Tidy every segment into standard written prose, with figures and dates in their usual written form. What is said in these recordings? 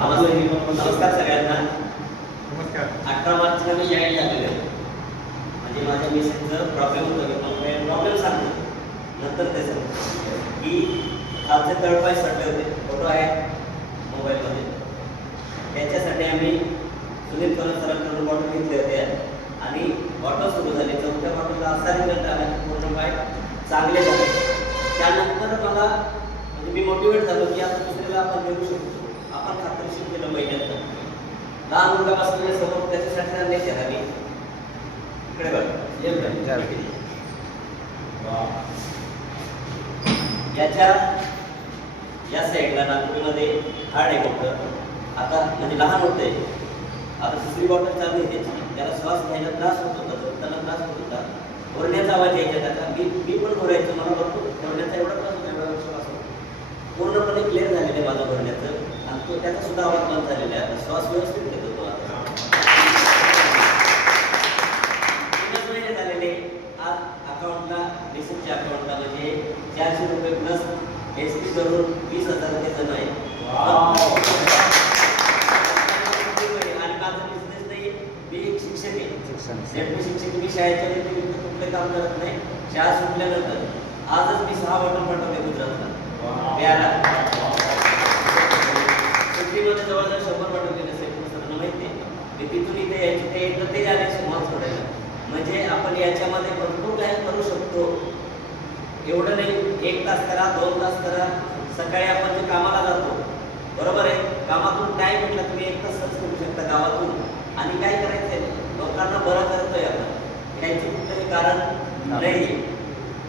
नमस्कार सगळ्यांना. नमस्कार. 18 मार्चला मी जॉईन झालेलो आहे. म्हणजे माझ्या मिसेसचं प्रॉब्लेम होतं, प्रॉब्लेम सांगतो नंतर त्याचं की आमचे तळपाय सटले होते, फोटो आहे मोबाईलमध्ये. त्याच्यासाठी आम्ही सुनील परत सरांकडून बॉटल घेतले होते आणि बॉटल सुरू झाली. चौथ्या बॉटलला असा रिझल्ट आला की पूर्ण पाय चांगले झाले. त्यानंतर मला म्हणजे मी मोटिवेट झालो की आता दुसऱ्याला आपण देऊ शकतो, आपण खात्रीशीर केलं महिन्यात. लहान मुलापासून समोर त्याच्यासाठी नाही केला मी इकडे बघ याच्या या साईडला नागपूरमध्ये हाड आहे मोठं. आता म्हणजे लहान होते, आता दुसरी बॉटल चालू आहे त्याची. त्याला श्वास घ्यायला त्रास होत होता, त्याला त्रास होत होता, ओरण्याचा आवाज यायचा त्याचा. मी पण ओरडायचो, मला भरपूर ओरण्याचा एवढा त्रास होता, एवढा श्वास होता. पूर्णपणे क्लिअर झालेलं आहे माझं ओरण्याचं आणि तो त्याचा सुद्धा आवाज बंद झालेला आहे. आता श्वास व्यवस्थित घेत होतो. आता 3 महिने झालेले. आज अकाउंटला रिसिप्टच्या अकाउंटला म्हणजे 400 रुपये प्लस SP करून 20,000 रुपये जमा आहे. आणि माझा बिझनेस नाही, मी एक शिक्षक आहे. मी शिक्षक, मी शाळेच्या व्यतिरिक्त कुठले काम करत नाही. शाळा सुटल्यानंतर आजच मी 6 बॉटल पाठवले गुजरातला प्यायला. सुट्टीमध्ये जवळजवळ 100 बॉटल दिले असेल. सरांना माहिती आहे. मी तिथून इथे यायचे, ते एकदा ते आले सुमार सोडायला. म्हणजे आपण याच्यामध्ये भरपूर काय करू शकतो. एवढं नाही 1 तास करा, 2 तास करा. सकाळी आपण जे कामाला जातो, बरोबर आहे, कामातून टाईम भेटला तुम्ही 1 तास सर्च करू शकता गावातून. आणि काय करायचं आहे, लोकांना बरं करतोय आपण. यायचं कुठलंही कारण नाही,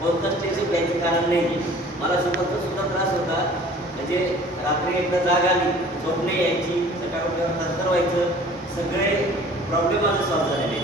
कोणतं स्टेशन घ्यायचं कारण नाही. मला स्वतःचा सुद्धा त्रास होता. म्हणजे रात्री एकदा जाग आली, झोप नाही यायची, सकाळ उठल्यावर थरथर व्हायचं. सगळे प्रॉब्लेम माझे सॉल्व्ह झालेले.